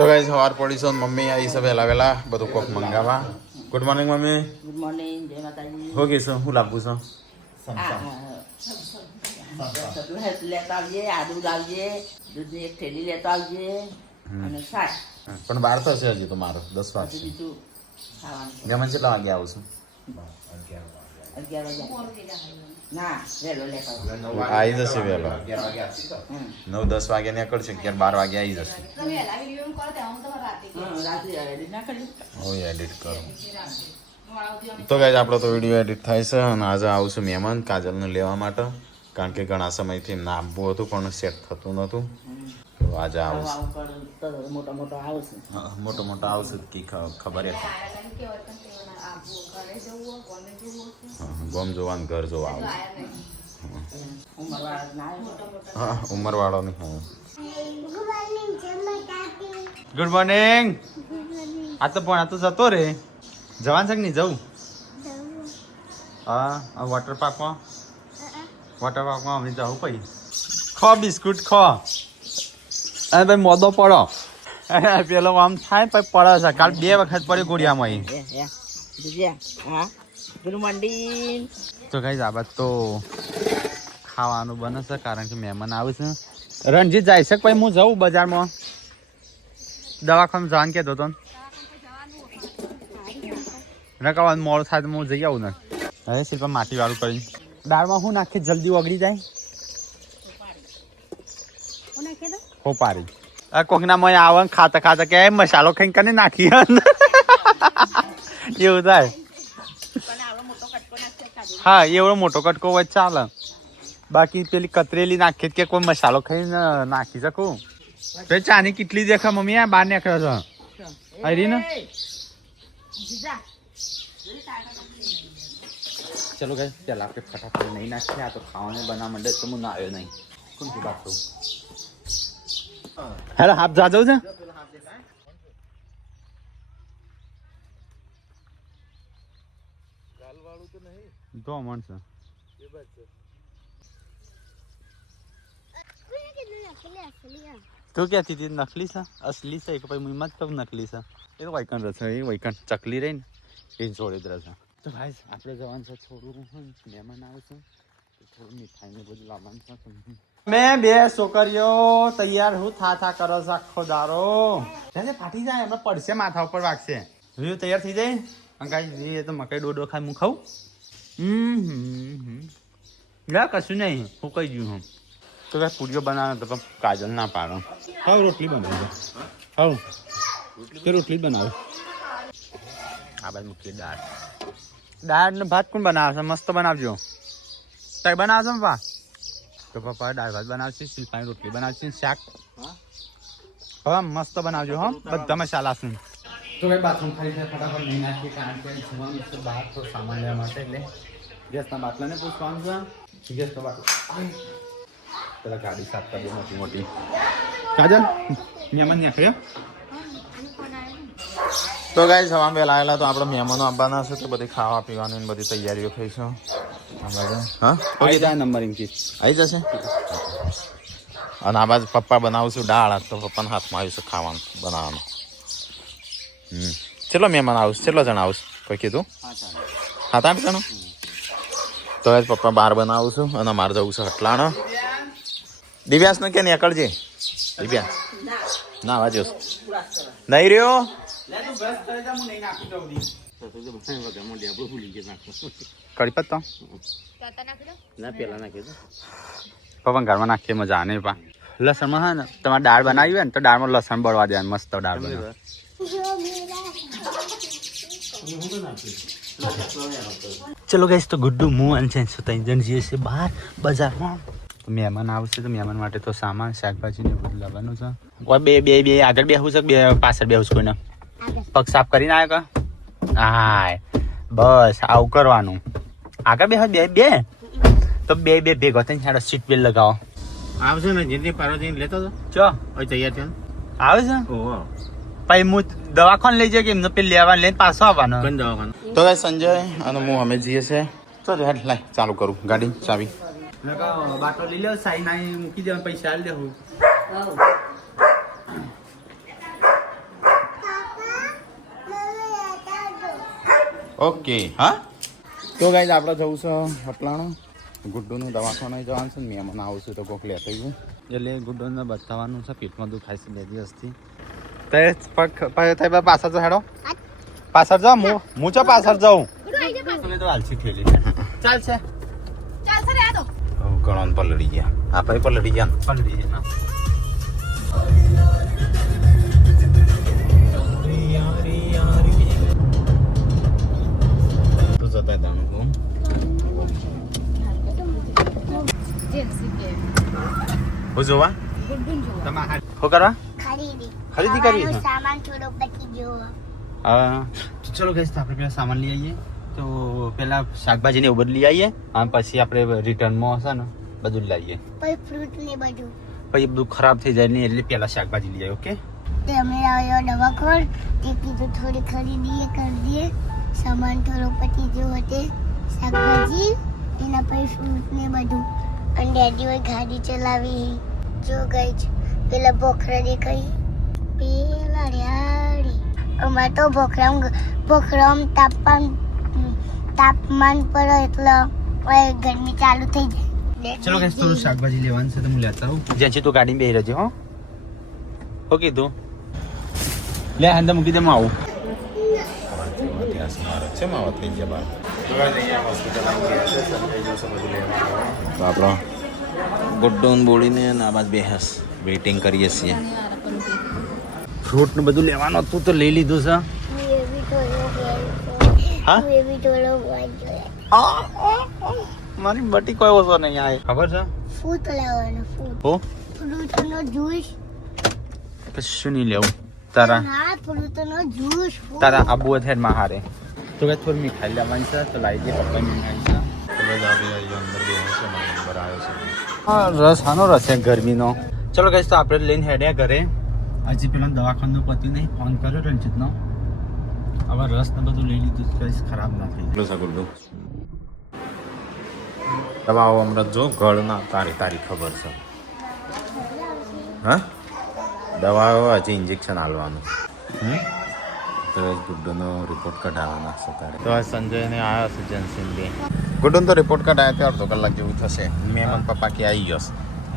તો ગાઈસ સવાર પડી છે મમ્મી આવી છે વહેલા વહેલા બધું કોક મંગાવવા. Good morning mummy. Good morning, જય માતાજી. હો ગઈ છે હું લાગુ છું લેતા આવજે, આદુ લાવજે, દૂધની એક થેલી લેતા આવજે અને શાક. પણ બહાર તો છે હજી તો મારો 10 વાગે બીજું ખાવાનું ગમે કેટલા વાગે આવું છું 11 વાગ્યા. ના વહેલો લેતા આવજો. આવી જશે વહેલો 9-10 વાગે નીકળશે 11-12 વાગે આવી જશે. રાત્રે એડિટ ના કરી. હું એડિટ કરું તો ગાઈસ આપણો તો વિડીયો એડિટ થાય છે અને આજે આવું છું મહેમાન કાજલને લેવા માટે કારણ કે ઘણા સમયથી એમને આપવું હતું પણ સેટ થતું નહોતું તો આજે આવું છું. મોટો મોટો આવશે. મોટો મોટો આવશે કે ખબર હે ગોમ જોવાનું ઘર જોવા આવું હા ઉંમરવાળો નહીં ગુડ મોર્નિંગ. આ તો પણ આ તો જતો રે જવાન છે કે નહીં જવું હા વોટર પાર્કમાં અમે જવું પછી ખો બિસ્કુટ ખો અને ભાઈ મોદો પડો પેલો આમ થાય પછી પડે છે કાલ 2 વખત પડ્યો ગોળિયામાં હા ગુડ મોર્નિંગ. તો ગાઈસ આ બાદ તો ખાવાનું બને છે કારણ કે મહેમાન આવે છે. રણજીત જાય છે પછી હું જઉં બજારમાં દવાખાને જવાનું કહેતો હતો નકાવાનું મોડું થાય તો હું જઈ આવું ને હવે શિલ્પા માટી વાળું કરી દાળમાં શું નાખે જલ્દી ઓગળી જાય હોપારી કોકના મય આવે ખાતા ખાતા કે મસાલો ખાઈને કને નાખી એવું થાય. હા એવડો મોટો કટકો હોય ચાલે બાકી પેલી કતરેલી નાખી કે કોઈ મસાલો ખાઈને નાખી શકું તો ચાની કેટલી દેખા મમ્મી આ બહાર નીકળે છે હરી ને ચલો ગઈ પેલા આપણે ફટાફટ નહીં નાખીએ આ તો ખાવાને બનાવવા માંડે તો હું ના આવ્યો નહીં કોણ વાત કરું હેલો હાફ જા જવું છે તો મણ છે તું ક્યાંથી હતી નકલી છે અસલી છે કે પછી હિંમત તો નકલી છે એ તો વૈકણ રસ એ વૈકણ ચકલી રહી ને એ જોડે જ રહેશે. તો ભાઈ આપણે જવાનું છે થોડું મહેમાન આવે છે થોડું મીઠાઈ ને બધું લાવવાનું છે. મેં 2 છોકરીઓ તૈયાર હું થા કરો છો આખો દારો ફાટી જાય હમણાં પડશે માથા ઉપર વાગશે વ્યૂ તૈયાર થઈ જાય કાંઈ તો મકાઈ ડોડો ખાય હું ખાઉં ના કશું નહીં હું કહી દઉં હું તો ભાઈ પૂરીઓ બનાવે તો પણ કાજલ ના પાડો હા રોટલી બનાવજો હા કે રોટલી બનાવે આ બાજુ મૂકીએ દાળ ને ભાત કોણ બનાવે છે મસ્ત બનાવજો કઈ બનાવશો પપ્પા તો પપ્પા દાળ ભાત બનાવશે શિલ્પાની રોટલી બનાવશે શાક હા મસ્ત બનાવજો હા બધા મસાલા છે. તો ભાઈ બાથરૂમ ખાલી છે ફટાફટ નહીં નાખીએ કારણ કે જવાનું છે બહાર તો સામાન લેવા માટે એટલે ગેસના બાટલાને પૂછવાનું છે ગેસનો બાટલો પેલા ગાડી સાફ કરી દે મોટી મોટી કાજલ મહેમાન નીકળ્યો તો ગાઈ સવારે વહેલા આવેલા તો આપણે મહેમાનો આવવાના છે તો બધી ખાવા પીવાની બધી તૈયારીઓ થઈશું હા આવી જાય નંબર ઇંકી આવી જશે અને આ બાજુ પપ્પા બનાવશું દાળ તો પપ્પાના હાથમાં આવ્યું છે ખાવાનું બનાવવાનું ચેટલો મહેમાન આવશે કેટલો જણા આવશે કોઈ કીધું 7-8 જણા તો જ પપ્પા બહાર બનાવું છું અને મારે જવું છે હટલાણ દિવ્યાસ ને કે નીકળજે દિવ્યાસ ના વાજો નહીં રહ્યો કડી પત્તો પપ્પા ઘરમાં નાખીએ મજા નહીં પા લસણમાં હા ને તમારે દાળ બનાવી હોય ને તો દાળમાં લસણ બળવા દે મસ્ત દાળ બનાવે ચલો ગાઈસ તો ગુડ્ડુ હું અને છે ત્રણ જણ જઈએ છીએ બહાર બજારમાં તો મહેમાન આવશે તો મહેમાન માટે તો સામાન શાકભાજી ને બધું લાવવાનું છે કોઈ બે આગળ બેહવું છે બે પાછળ બેહવું છે કોઈને પગ સાફ કરીને આવ્યો કે હા બસ આવું કરવાનું આગળ બે તો બે ભેગો થઈને સાડો સીટ બેલ્ટ લગાવો આવશે ને જેટલી પાર્વતી લેતો ચો તૈયાર છે આવે છે પછી હું દવાખાને લઈ જાય કે એમને પેલી લેવા લઈને પાછો આવવાનો તો ભાઈ સંજય અને હું અમે જઈએ છે તો હેડ લાય ચાલુ કરું ગાડી ચાવી બાટલો લઈ લો સાઈ ના મૂકી દેવા પૈસા આલી દેવું ઓકે હા તો ગાઈઝ આપણે જવું છે હટલાણું ગુડ્ડુનું દવાખાને જવાનું છે ને મહેમાન આવશે તો કોક લેતા ગયું એટલે ગુડ્ડુને બતાવવાનું છે પેટમાં દુખાય છે 2 દિવસથી તે પાછળ જો હેડો પાછળ જાઉં હું ચો પાછળ જાઉં તો હાલસી ઠેલી ચાલશે ઘણો પલળી ગયા આપણે પલળી ગયા તું જતા દાણું હું જોવા શું કરવા ખરીદી કરવી છે સામાન થોડો બચી ગયો હા તો ચલો ગઈશ આપણે પેલા સામાન લઈ આવીએ તો પેલા શાકભાજી ને એવું બધું લઈ આવીએ અને પછી આપણે રિટર્નમાં હશે ને બધું લઈ આવીએ પછી ફ્રૂટ ને બધું પછી બધું ખરાબ થઈ જાય ને એટલે પેલા શાકભાજી લઈ આવીએ ઓકે તે અમે આવ્યો દવાખોર તે કીધું થોડી ખરીદી કરી દઈએ સામાન થોડો પચી ગયો હતો શાકભાજી એના પછી ફ્રૂટ ને બધું અને ડેડીઓએ ગાડી ચલાવી જો ગઈ છે પેલા ભોખરા દેખાઈ પેલા રેડી અમારે તો ભોખરામ તાપમાન પર એટલે ગરમી ચાલુ થઈ જાય ચલો ગઈશ થોડું શાકભાજી લેવાનું છે તો હું લેતા આવું જ્યાં છે તું ગાડીમાં બેસી રહેજે હો ઓકે તું લે અંદર મૂકી દે હું આવું તો આપણો ગુડ્ડુન બોલીને આ બાદ બેહસ વેઇટિંગ કરીએ છીએ ફ્રૂટ ને બધું લેવાનું હતું તો લઈ લીધું છે હા મારી બટી કોઈ ઓછો નહીં આ ખબર છે ફ્રૂટ લેવાનો હો ફ્રૂટનો જ્યુસ કશું નહીં લેવું તારા ના ફ્રૂટનો જ્યુસ તારા આબુ હેડ માં હારે તો કે થોડી મીઠાઈ લેવાની છે તો લાવી દે પપ્પા મીઠાઈ છે રસ આનો રસ છે ગરમીનો ચલો ગઈશ તો આપણે લઈને હેડ્યા ઘરે હજી પેલા દવાખાનું પત્યું નહીં ફોન કર્યો રણજીતનો હવે રસ ને બધું લઈ લીધું કઈ ખરાબ ના થઈ ગયું દવાઓ હમણાં જો ગળના તારી ખબર છે હા દવાઓ હજી ઇન્જેક્શન આલવાનું તો ગુડ્ડુનો રિપોર્ટ કઢાવવાના છે તારે તો સંજયને આવ્યો છે જનસિંહ બે ગુડ્ડુનો તો રિપોર્ટ કઢાવ્યો તો અડધો કલાક જેવું થશે મહેમાન પપ્પા કે આવી ગયો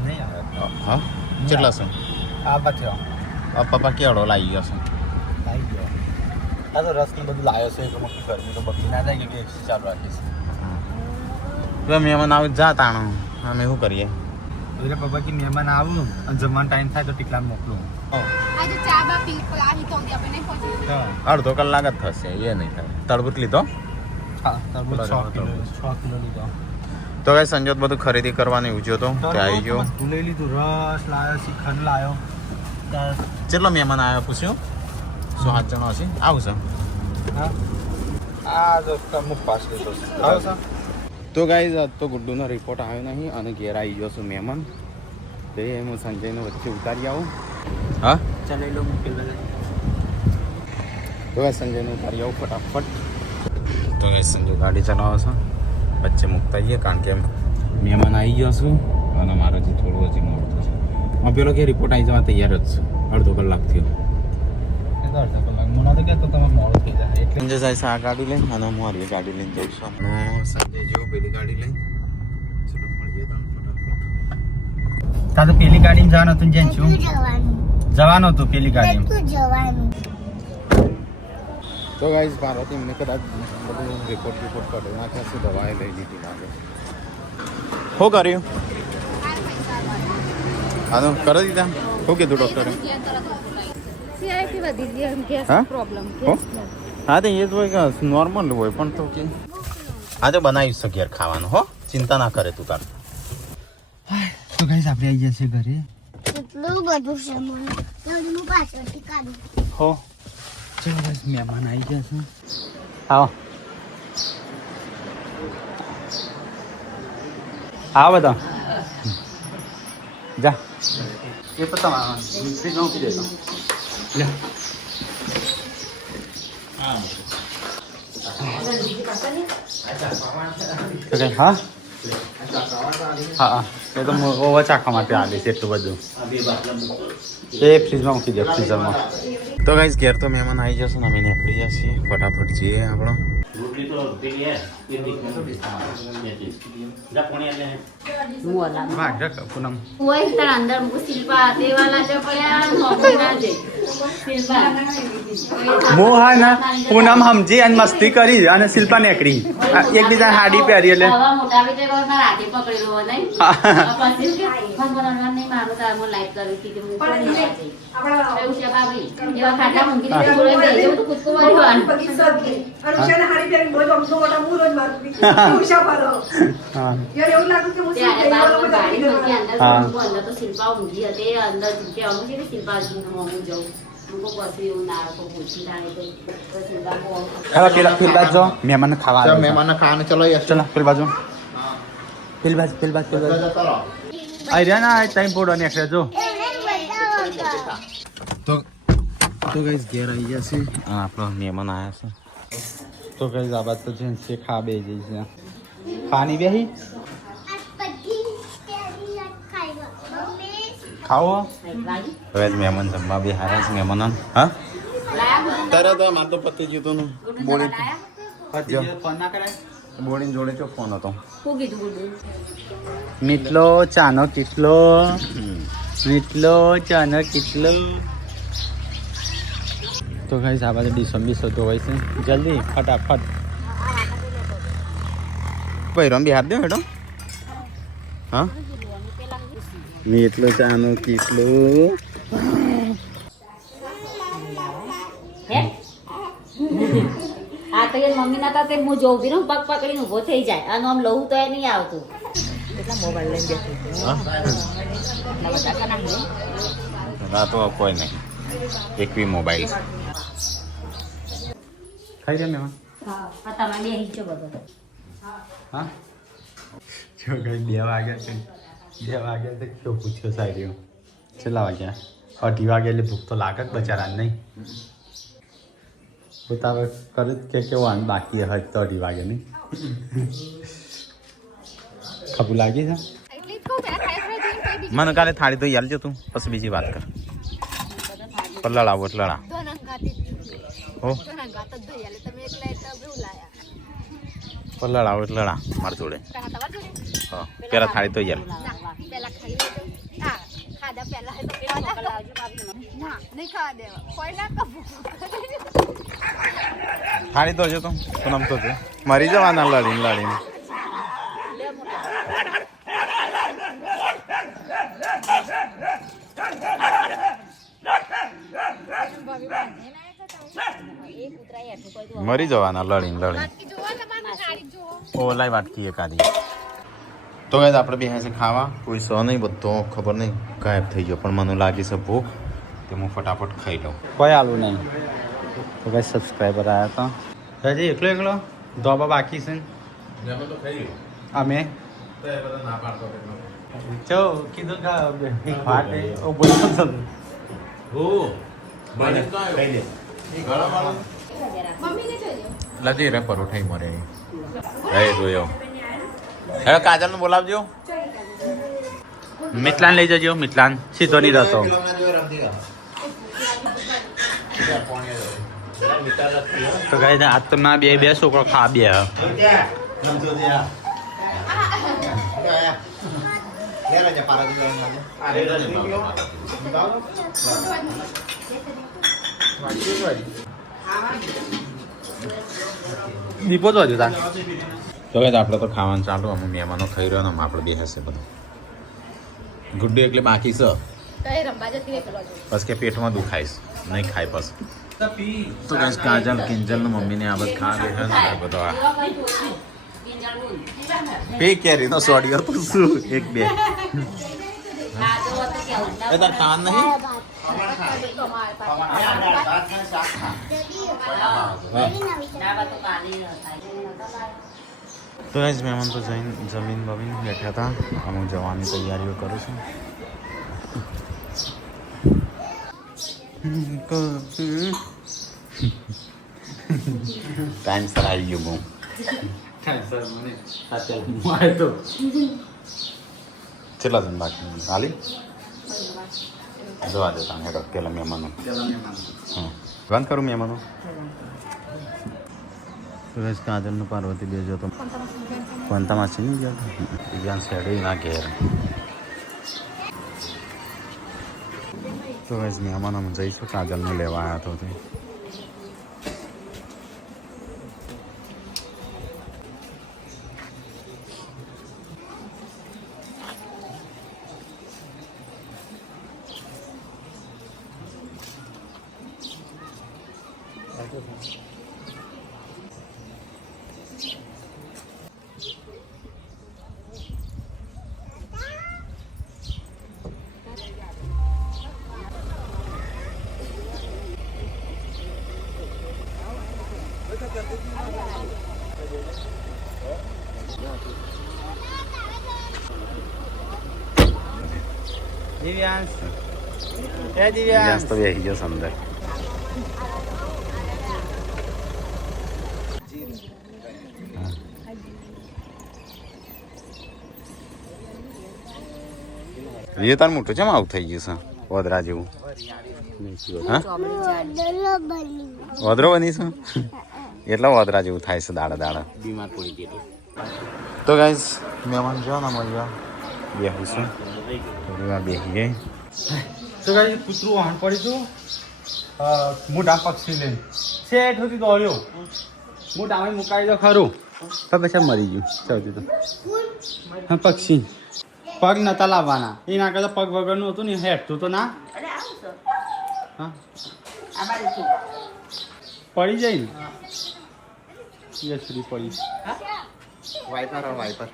છે હા કેટલા છે આ બચ્યો પપ્પા કેવડો લાવી ગયો છે આવી ગયો આ તો રસ ને બધું લાવ્યો છે તો મોટી ગરમી તો બગડી ના જાય કે એસી ચાલુ રાખીશ તો મહેમાન આવે જા તાણો અમે શું કરીએ એટલે પપ્પા કે મહેમાન આવું અને જમવાનો ટાઈમ થાય તો ટીકલા મોકલું અડધો કલાક જ થશે એ નહીં થાય તરબૂચ લીધો તો કઈ સંજોત બધું ખરીદી કરવાની ઉજ્યો તો ત્યાં આવી ગયો લઈ લીધું રસ લાવ્યો શ્રીખંડ લાવ્યો કેટલો મહેમાન આવ્યો પૂછ્યું 7 જણો હશે આવું છે આ જો અમુક પાસ લીધો આવું છે તો ગાઈઝ તો ગુડ્ડુનો રિપોર્ટ આવ્યો નહીં અને ઘેર આવી ગયો છું મહેમાન તે હું સંજયને વચ્ચે ઉતારી આવું હા ચાલે લો મૂકેલ તો સંજયને ઉતારી આવું ફટાફટ તો ગાઈઝ સંજય ગાડી ચલાવો છો વચ્ચે મૂકતા આવીએ કારણ કે મહેમાન આવી ગયો છું અને મારો જે થોડું હજી મોડું થશે પેલો કે રિપોર્ટ આવી જવા તૈયાર જ છે અડધો કલાક થયો અડધા કલાક મને તો કહેતો તમે મોડું થઈ જાય એટલે સંજય જાય છે આ ગાડી લઈને અને હું મારી ગાડી લઈને જઉં છું અને સંજય જેવો પેલી ગાડી લઈને ચલો મળીએ તો ફટાફટ તા તો પેલી ગાડીમાં જવાનું હતું જેન છું જવાનું હતું પેલી ગાડીમાં જવાનું તો ગાઈઝ ભારતી મને કદાચ બધું રિપોર્ટ કરી નાખ્યા છે દવાએ લઈ લીધી લાગે શું કર્યું હા તો કરી દીધા શું કીધું ડૉક્ટરે હા તો એ જ હોય કે નોર્મલ હોય પણ તો કે હા તો બનાવી છે ઘેર ખાવાનું હો ચિંતા ના કરે તું તાર તો ગાઈઝ આપણે આવી જશે ઘરે એટલું બધું સામાન હું પાછળથી કાઢું હો ચલો ગાઈઝ મહેમાન આવી ગયા છે આવો આવો બધા જા એ તો તમારા ફ્રીજ મૂકી દેજો લે હા હા એ તો ઓવા ચાખવા માટે આવે છે એટલું બધું એ ફ્રીજમાં મૂકી દે ફ્રીઝરમાં તો ગાઈઝ ઘેર તો મહેમાન આવી જશે ને અમે નીકળી જશે ફટાફટ જઈએ આપણો રોટલી તો પેલી હે એ દીકરી તો જા પોણી આલે વાહ પૂનમ કોઈ તર અંદર મુકુ શિલ્પા દેવાલા જ પડ્યા નોકરી ના દે શિલ્પા મોહન પૂનમ સમજી અને મસ્તી કરી અને શિલ્પા નેકરી એકબીજા હાડી પહેરી એટલે આવા મોટા બેટે કોના રાતે પકડેલો નહીં પછી કે ભગવાન નહીં મારો તાર મો લાઈક કરી હતી કે હું પણ નહીં એવું છે ભાભી એવા ખાટા મૂકી દે જોડે દે એવું તો કુદકો મારી અનુષાને હાડી પહેરી બોલ અમનો મોટા હું રોજ મારતી ઉષા પારો હા યાર એવું લાગે કે હું ત્યારે બાર ગાડી મૂકી અંદર હા. અંદર તો શિલ્પા ઊંઘી હતી અંદર કે અમુક છે શિલ્પાજી નું હું જાઉં મુકો પછી એવું ના રાખો પૂછી રાણી તો શિલ્પા કો હવે પેલી બાજુ મહેમાન ખાવા चल मेहमान खाने चलो यार ચલો પેલી બાજુ પેલી બાજુ આઈ રહ્યા ના ટાઈમ પોડો ને જો તો ગાઈસ ઘેર આવી ગયા છે આપણો મહેમાન આવ્યા છે તો ગાઈસ આ બાદ તો જેન છે ખા બે જઈ છે ખાની બેહી ખાઓ હવે મહેમાન જમવા બે હારા છે મહેમાન હા तेरा तो मार तो पति जी तो बोली ફોન ના કરાય बोली जोड़े चो फोन હતો હું કીધું ગુડુ મીઠલો ચાનો કેટલો મીઠલો ચાનો કેટલો તો ગાઈસ આ બાજુ ડિસમ્બી તો હોય છે જલ્દી ફટાફટ ભાઈ રંબી હાથ દે હેડો હા મીઠલો ચાનો કેટલો હે આ તો એ મમ્મી ના તા તે હું જોઉં બી પગ પકડીને ઊભો થઈ જાય અને આમ લહુ તો એ નહીં આવતું એટલા મોબાઈલ લઈને બેઠી ના તો કોઈ નહીં એક બી મોબાઈલ ખાઈ રહ્યા મહેમાન હા તમે બે હિંચો બધો હા જો ગાઈસ 2 વાગ્યા છે 2 વાગ્યા તો કેવો પૂછ્યો સાહેબ છેલ્લા વાગ્યા 2:30 વાગે એટલે ભૂખ તો લાગે જ બચારાને નહીં પોતાવે કરે કે કેવું બાકી હોય તો 2:30 વાગે નહીં ખબર લાગી છે મને કાલે થાળી તો યાર તું પછી બીજી વાત કર પલ્લળ આવો લડા હો પલ્લળ આવો લડા માર જોડે હા પેલા થાળી તો યાર થાળી તો જો તું પૂનમ તો છે મરી જવાના લડીને લડીને મરી જવાના લડીને લડીને ઓલાય વાટકી એકાદી તો ગાઈસ આપણે બે છે ખાવા કોઈ સો નહીં બધો ખબર નહીં ગાયબ થઈ ગયો પણ મને લાગી છે ભૂખ કે હું ફટાફટ ખાઈ લઉં કોઈ આલું નહીં તો કઈ સબસ્ક્રાઈબર આવ્યા હતા હજી એકલો એકલો ધોબા બાકી છે અમે ચો કીધું વાટે ઓ બોલો લજી રે પરોઠાઈ મરે હે જોયો હવે કાજલને બોલાવજો મિતલાન લઈ જજો મિતલાન સીધો નહીં રહેતો તો કઈ આજ તો ના બે છોકરો ખા બે દીપો તો હજુ તાર તો કઈ આપણે તો ખાવાનું ચાલુ અમુક મહેમાનો ખાઈ રહ્યો ને આપણે બે હશે બધું ગુડ્ડુ એટલે બાકી છે બસ કે પેટમાં દુખાઈશ નહીં ખાય પછી તો કઈ કાજલ કિંજલ ને મમ્મીને આ બધું ખા દે છે બધો આ પે કેરી નો સોડિયર તો શું એક બે એ તાર કાન નહીં તો ગાઈસ મહેમાન તો જમીન બમીન બેઠા હતા હું જવાની તૈયારીઓ કરું છું ટાઈમ સર આવી ગયો હું કેટલા જણ બાકી હાલી જવા દેતા હેડો પેલા મહેમાનો હા બંધ કરું મહેમાનો તો બસ કાજલનું પાર્વતી બે જતો કોણતામાં છે નહીં ગયા દિવ્યાન શેડે ના ઘેર તો બસ મહેમાન અમે જઈશું કાજલને લેવા આવ્યા હતો તે દિવ્યાંશ દિવ્યાંશ તો બેસી ગયો અંદર એ તાર મોટું છે આવું થઈ ગયું છે વદરા જેવું હા વદરો બનીશું એટલા વદરા જેવું થાય છે દાડા દાડા બીમાર પડી ગયેલો તો ગાઈઝ મહેમાન જો ને મળ્યા બેહું છું થોડી વાર બેસી ગઈ તો ગાઈ કૂતરું વાહન પડી હતું મોટા પક્ષી લઈને શેઠ સુધી દોડ્યો મોટામાં મુકાઈ દો ખરું તો પછી મરી ગયું સૌથી તો હા પક્ષી પગ નતા લાવવાના એના કરતા પગ વગરનું હતું ને હેઠતું તો ના અરે આવું છો હા આ બાજુ છું પડી જાય ને યશરી પડી વાઇપર વાઇપર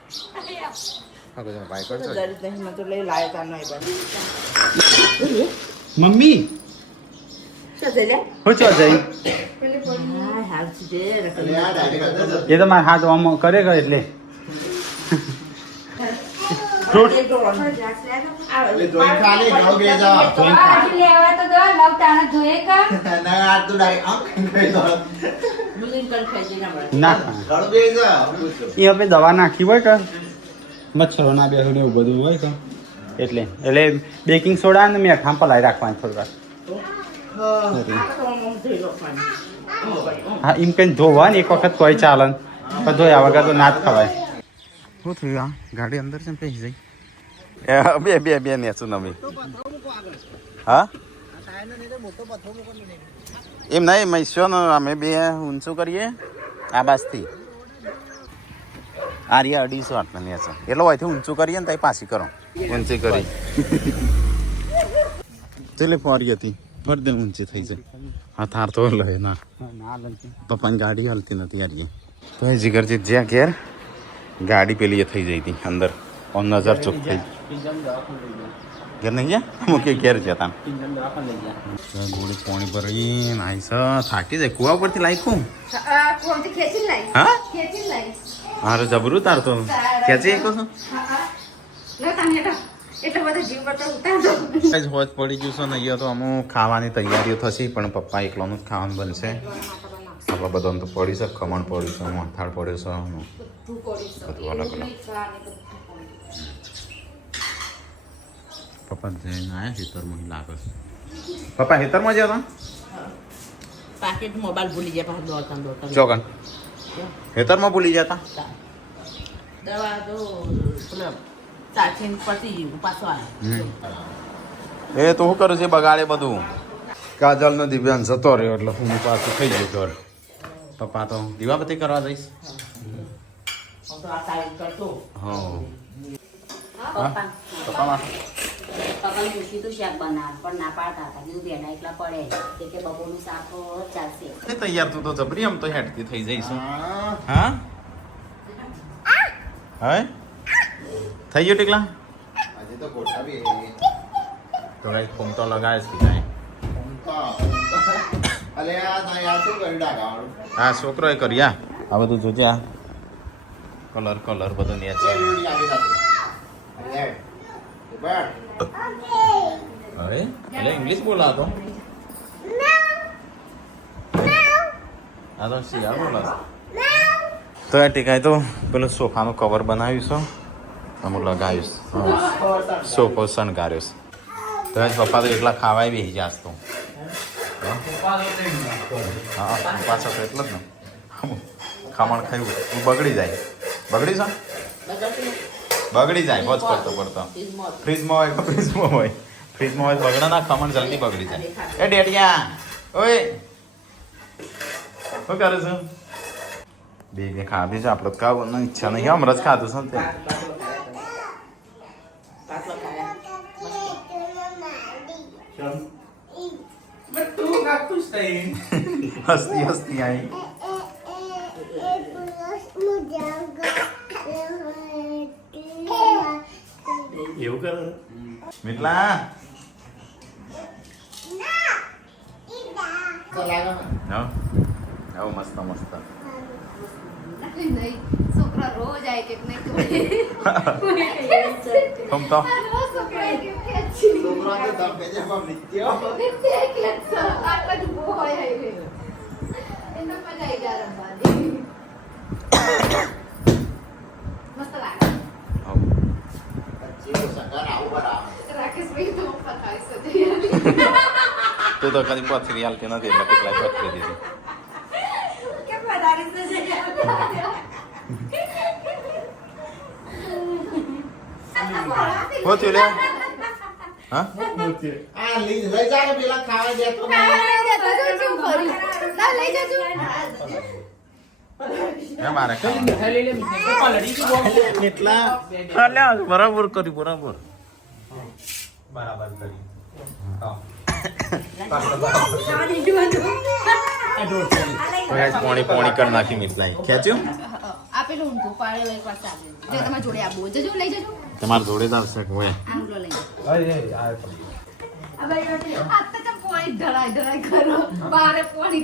વાઇપર તો ગરીબ નહીં મને તો લઈ લાયો તાર નહીં બને મમ્મી શું છે લે હું ચો જઈ હા હાલ છે એ તો મારા હાથ આમ કરે કરે એટલે ના એ હવે દવા નાખી હોય કે મચ્છરો ના બેસું ને એવું બધું હોય કે એટલે બેકિંગ સોડા ને મેં ખામ પલાવી રાખવાની થોડી વાર હા એમ કઈ ધોવા ને એક વખત કોઈ ચાલે પણ ધોયા વગર તો ના જ ખવાય શું થયું આ ગાડી અંદર છે પેસી જઈ બે બે બે નેસું નમી હા એમ નહીં મૈસો ને અમે બે ઊંચું કરીએ આ બાજથી આ રહ્યા 250 વાટના નેસો એટલો હોય ઊંચું કરીએ ને તો પાછી કરો ઊંચી કરી ચલે ફરી હતી ફરી દે ઊંચી થઈ જાય હા થાર તો લે ના પપ્પાની ગાડી હાલતી નથી યાર તો એ જીગરજીત જ્યાં ઘેર ગાડી પેલી થઈ જઈ હતી અંદર નજર ચૂક થઈ ઘેર નહીં ગયા મૂકી ઘેર જતા ગોળી પાણી ભરી નાઈસ થાકી જાય કુવા પરથી લાયકું હા હારે જબરું તાર તો ખેંચી શકો છો હોજ પડી ગયું છે ને અહીંયા તો અમુક ખાવાની તૈયારીઓ થશે પણ પપ્પા એકલાનું જ ખાવાનું બનશે આપણા બધાને તો પડી છે ખમણ પડ્યું છે મથાળ પડ્યું છે બધું અલગ અલગ પપ્પા જઈને આવ્યા હેતરમાં લાગે છે પપ્પા હેતરમાં જ હતા પાકેટ મોબાઈલ ભૂલી જાય પાછું દોડતા ચોકન હેતરમાં ભૂલી જતા દવા તો ચાખીને પતી ગયું પાછો આવ્યો એ તો શું કરું છે બગાડે બધું કાજલ નો દિવ્યાંગ જતો રહ્યો એટલે હું પાછું થઈ ગયું ઘર પપ્પા તો દીવાબત્તી કરવા જઈશ હું તો આ સાઈડ કરતો હા પપ્પાને પૂછ્યું તું શાક બનાવ પણ ના પાડતા હતા કીધું ભેડા એકલા પડે કે બપોરનું શાક તો ચાલશે તૈયાર તું તો જબરી આમ તો હેડતી થઈ જઈશ હા હવે થઈ ગયું ટીકલા તો કઈ ફોમ તો લગાવે છે હા છોકરો એ કર્યા આ બધું જોજે આ કલર કલર બધું ને અરે એટલે ઇંગ્લિશ બોલાતો હા તો શિયાળ બોલાતો તો આ ટીકાય તો પેલું સોફાનું કવર બનાવ્યું છે અમુક લગાવ્યું સોફો શણગાર્યો છે તો આજ પપ્પા તો એકલા ખાવાય બેસી જાસ તો હા પાછળ તો એટલો જ ને ખમણ ખાયું હું બગડી જાય બગડી છે બગડી જાય બહુ જ પડતો પડતો ફ્રીજમાં હોય ફ્રીજમાં હોય બગડે ના ખમણ જલ્દી બગડી જાય એ ડેડિયા ઓય શું કરે છે બે ખાધી છે આપણે ખાવાની ઈચ્છા નહીં હમણાં જ ખાધું છે ને હસતી હસતી आई એવું કરે મિતલા આવો મસ્ત મસ્ત છોકરા રોજ આય કે નહીં તમ તો તું તો કદી પથરી હાલતી નથી એટલે કેટલાય પથરી દીધી હોતું લે હા મારે બરાબર કરી બરાબર કરી પોણી પોણી કરી નાખી મિતલાઈ ખેંચ્યું આપેલું ઊંધું પાડે એક વાર ચાલે જો તમારા જોડે આબો જજો લઈ જજો તમારે જોડેદાર છે કોઈ આંગલો લઈ આ તો પોણી ઢળાઈ કરો બારે પોણી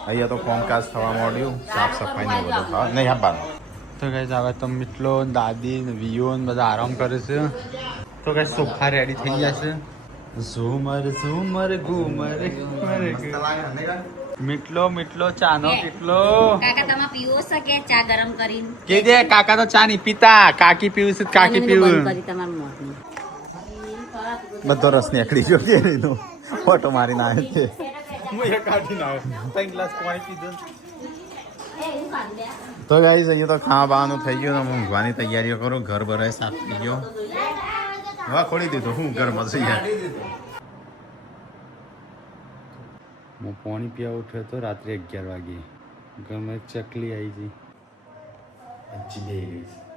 અહીંયા તો કોમકાજ થવા માંડ્યું સાફ સફાઈ ને બધું થવા નહીં આપવાનું તો ગાઈસ હવે તો મિતલો દાદી ને વિયો ને બધા આરામ કરે છે તો ગાઈસ સોફા રેડી થઈ ગયા છે ઝુમર ઝુમર ઘુમર મિટલો ચાનો કેટલો કાકા તમે પીવો છે કે ચા ગરમ કરીને કે દે કાકા તો ચા નહીં પીતા કાકી પીવું છે કાકી પીવું કરી તમારું મોઢું બધો રસ નીકળી ગયો તેનો ફોટો મારીને આવે છે હું એક કાઢીને આવ્યો 3 ગ્લાસ પાણી પીધો તો ગાઈસ અહીંયા તો ખાવા બાવાનું થઈ ગયું ને હું ઊંઘવાની તૈયારીઓ કરું ઘર ભરાય સાફ થઈ ગયો હવા ખોલી દીધું હું ઘરમાં છે યાર હું પાણી પીવા ઉઠ્યો તો રાત્રે 11 વાગે ઘરમાં એક ચકલી આવી હતી अच्छी दे गई